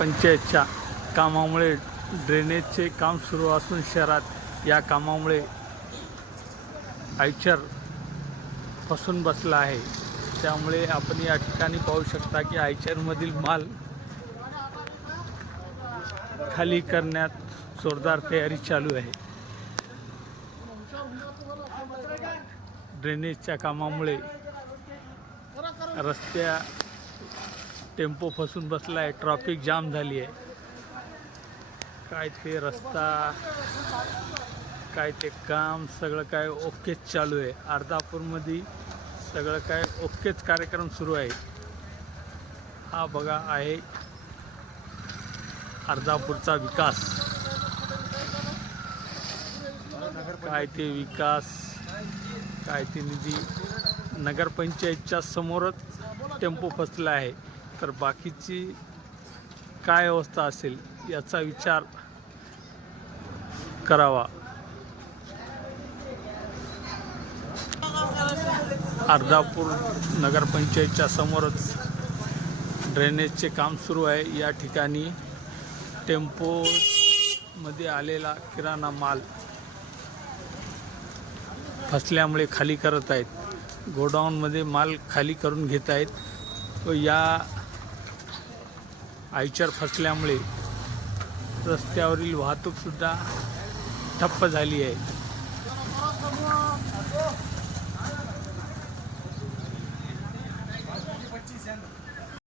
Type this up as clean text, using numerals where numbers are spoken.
नगरपंचायतच्या कामामुळे ड्रेनेजचे काम सुरू असून शहरात या कामामुळे आयचर फसून बसला आहे। त्यामुळे आपण या ठिकाणी पाहू शकता की आयचरमधील माल खाली करण्यात जोरदार तयारी चालू आहे। ड्रेनेजच्या कामामुळे रस्त्या टेम्पो फसून बसला आहे, ट्रॅफिक जाम झाली आहे। काय ते रस्ता, काय ते काम सगळं काय ओकेच चालू आहे। अर्धापूरमध्ये सगळं काय ओकेच कार्यक्रम सुरू आहे। हा बघा आहे अर्धापूरचा विकास, काय ते विकास, काय ते निधी। नगरपंचायतच्या समोरच टेम्पो फसला आहे, तर बाकीची काय अवस्था असेल याचा विचार करावा। अर्धापूर नगरपंचायतच्या समोरच ड्रेनेजचे काम सुरू आहे। या ठिकाणी टेम्पोमध्ये आलेला किराणा माल फसल्यामुळे खाली करत आहेत। गोडाऊनमध्ये माल खाली करून घेत आहेत व या आयचर फसल्यामुळे रस्त्यावरील वाहतूकसुद्धा ठप्प झाली आहे।